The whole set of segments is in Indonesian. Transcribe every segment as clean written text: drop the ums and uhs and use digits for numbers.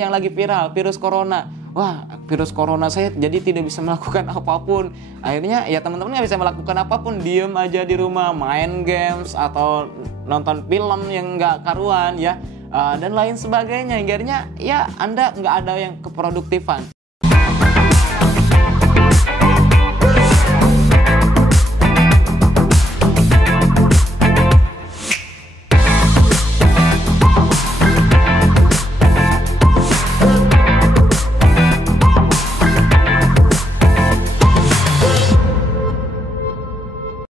Yang lagi viral, virus corona. Wah, virus corona saya jadi tidak bisa melakukan apapun. Akhirnya ya teman-teman nggak bisa melakukan apapun, diem aja di rumah, main games atau nonton film yang nggak karuan ya, dan lain sebagainya. Akhirnya ya Anda nggak ada yang keproduktifan.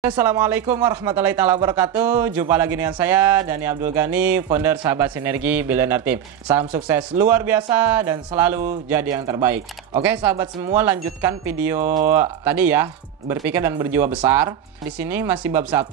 Assalamualaikum warahmatullahi wabarakatuh. Jumpa lagi dengan saya Dani Abdul Ghani, founder Sahabat Sinergi Billionaire Team. Salam sukses luar biasa dan selalu jadi yang terbaik. Oke sahabat semua, lanjutkan video tadi ya, berpikir dan berjiwa besar. Di sini masih bab 1.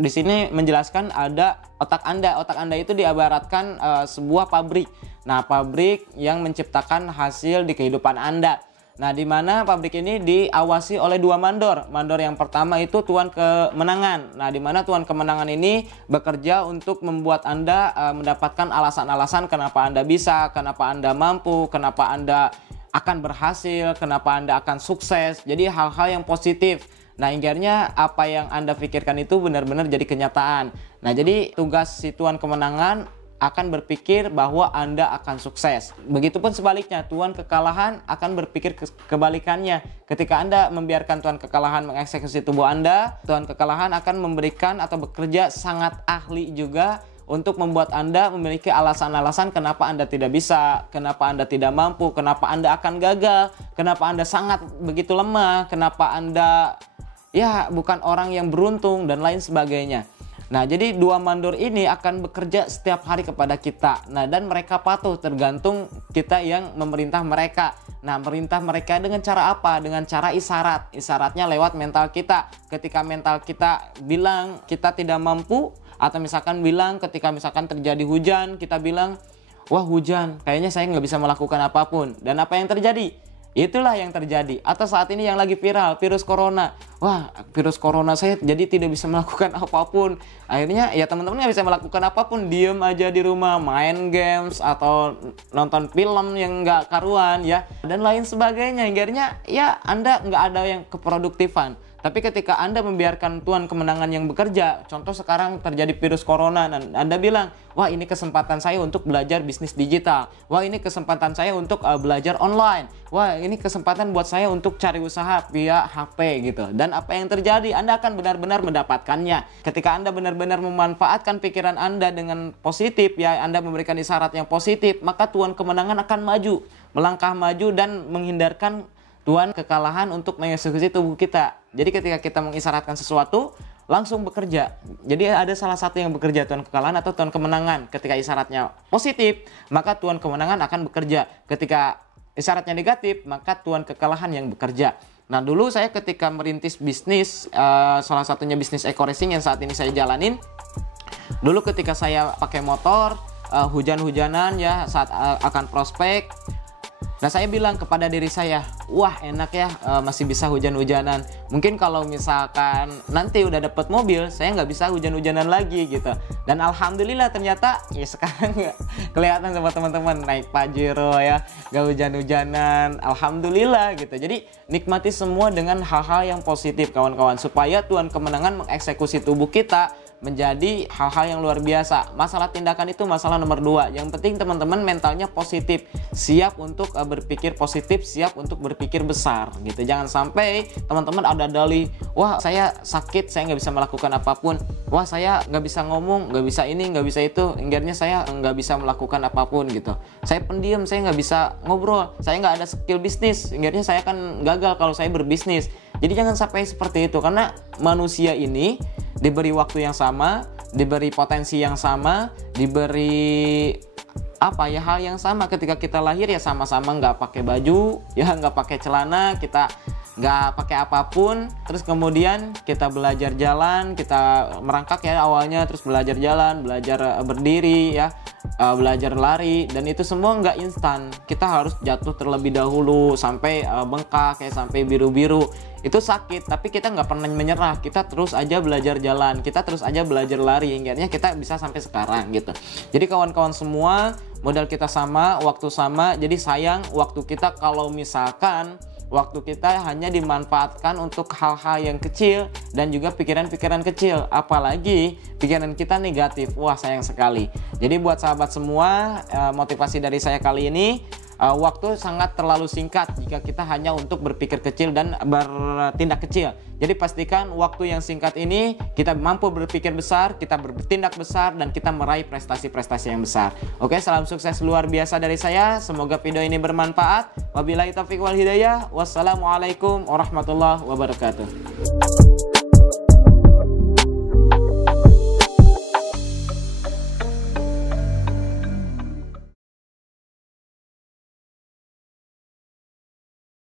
Di sini menjelaskan ada otak Anda. Otak Anda itu diibaratkan sebuah pabrik. Nah, pabrik yang menciptakan hasil di kehidupan Anda. Nah, di mana pabrik ini diawasi oleh dua mandor. Mandor yang pertama itu Tuan Kemenangan. Nah, di mana Tuan Kemenangan ini bekerja untuk membuat Anda mendapatkan alasan-alasan kenapa Anda bisa, kenapa Anda mampu, kenapa Anda akan berhasil, kenapa Anda akan sukses. Jadi hal-hal yang positif. Nah, akhirnya apa yang Anda pikirkan itu benar-benar jadi kenyataan. Nah, jadi tugas si Tuan Kemenangan akan berpikir bahwa Anda akan sukses. Begitupun sebaliknya, Tuan Kekalahan akan berpikir kebalikannya. Ketika Anda membiarkan Tuan Kekalahan mengeksekusi tubuh Anda, Tuan Kekalahan akan memberikan atau bekerja sangat ahli juga untuk membuat Anda memiliki alasan-alasan kenapa Anda tidak bisa, kenapa Anda tidak mampu, kenapa Anda akan gagal, kenapa Anda sangat begitu lemah, kenapa Anda ya bukan orang yang beruntung dan lain sebagainya. Nah, jadi dua mandor ini akan bekerja setiap hari kepada kita. Nah, dan mereka patuh tergantung kita yang memerintah mereka. Nah, merintah mereka dengan cara apa? Dengan cara isyarat. Isyaratnya lewat mental kita. Ketika mental kita bilang kita tidak mampu, atau misalkan bilang ketika misalkan terjadi hujan, kita bilang, wah hujan, kayaknya saya nggak bisa melakukan apapun. Dan apa yang terjadi? Itulah yang terjadi. Atau saat ini yang lagi viral, virus corona. Wah, virus corona saya jadi tidak bisa melakukan apapun. Akhirnya ya teman-teman nggak bisa melakukan apapun, diem aja di rumah, main games atau nonton film yang nggak karuan ya, dan lain sebagainya. Akhirnya ya Anda nggak ada yang keproduktifan. Tapi ketika Anda membiarkan Tuan Kemenangan yang bekerja, contoh sekarang terjadi virus corona, dan Anda bilang, wah ini kesempatan saya untuk belajar bisnis digital. Wah ini kesempatan saya untuk belajar online. Wah ini kesempatan buat saya untuk cari usaha via HP gitu. Dan apa yang terjadi? Anda akan benar-benar mendapatkannya. Ketika Anda benar-benar memanfaatkan pikiran Anda dengan positif, ya Anda memberikan isyarat yang positif, maka Tuan Kemenangan akan maju, melangkah maju dan menghindarkan Tuan Kekalahan untuk mengeksekusi tubuh kita. Jadi ketika kita mengisyaratkan sesuatu, langsung bekerja. Jadi ada salah satu yang bekerja, Tuan Kekalahan atau Tuan Kemenangan. Ketika isyaratnya positif, maka Tuan Kemenangan akan bekerja. Ketika isyaratnya negatif, maka Tuan Kekalahan yang bekerja. Nah, dulu saya ketika merintis bisnis, salah satunya bisnis eco racing yang saat ini saya jalanin. Dulu ketika saya pakai motor, hujan-hujanan ya saat akan prospek. Nah, saya bilang kepada diri saya, wah enak ya, masih bisa hujan-hujanan. Mungkin kalau misalkan nanti udah dapet mobil, saya nggak bisa hujan-hujanan lagi gitu. Dan alhamdulillah ternyata ya sekarang kelihatan sama teman-teman naik Pajero ya, nggak hujan-hujanan. Alhamdulillah gitu. Jadi nikmati semua dengan hal-hal yang positif kawan-kawan, supaya Tuan Kemenangan mengeksekusi tubuh kita menjadi hal-hal yang luar biasa. Masalah tindakan itu masalah nomor 2. Yang penting teman-teman mentalnya positif, siap untuk berpikir positif, siap untuk berpikir besar gitu. Jangan sampai teman-teman ada dalih, wah saya sakit, saya nggak bisa melakukan apapun, wah saya nggak bisa ngomong, nggak bisa ini, nggak bisa itu, akhirnya saya nggak bisa melakukan apapun gitu. Saya pendiam, saya nggak bisa ngobrol, saya nggak ada skill bisnis, akhirnya saya akan gagal kalau saya berbisnis. Jadi jangan sampai seperti itu, karena manusia ini diberi waktu yang sama, diberi potensi yang sama, diberi hal yang sama. Ketika kita lahir ya sama-sama nggak pakai baju, ya nggak pakai celana, kita nggak pakai apapun. Terus kemudian kita belajar jalan, kita merangkak ya awalnya, terus belajar jalan, belajar berdiri ya, belajar lari, dan itu semua nggak instan. Kita harus jatuh terlebih dahulu sampai bengkak, kayak sampai biru-biru. Itu sakit, tapi kita nggak pernah menyerah. Kita terus aja belajar jalan, kita terus aja belajar lari, hingga kita bisa sampai sekarang gitu. Jadi kawan-kawan semua, modal kita sama, waktu sama. Jadi sayang waktu kita kalau misalkan waktu kita hanya dimanfaatkan untuk hal-hal yang kecil dan juga pikiran-pikiran kecil, apalagi pikiran kita negatif. Wah, sayang sekali. Jadi buat sahabat semua, motivasi dari saya kali ini, waktu sangat terlalu singkat jika kita hanya untuk berpikir kecil dan bertindak kecil. Jadi pastikan waktu yang singkat ini kita mampu berpikir besar, kita bertindak besar, dan kita meraih prestasi-prestasi yang besar. Oke, salam sukses luar biasa dari saya. Semoga video ini bermanfaat. Wabillahi taufiq wal hidayah. Wassalamualaikum warahmatullahi wabarakatuh.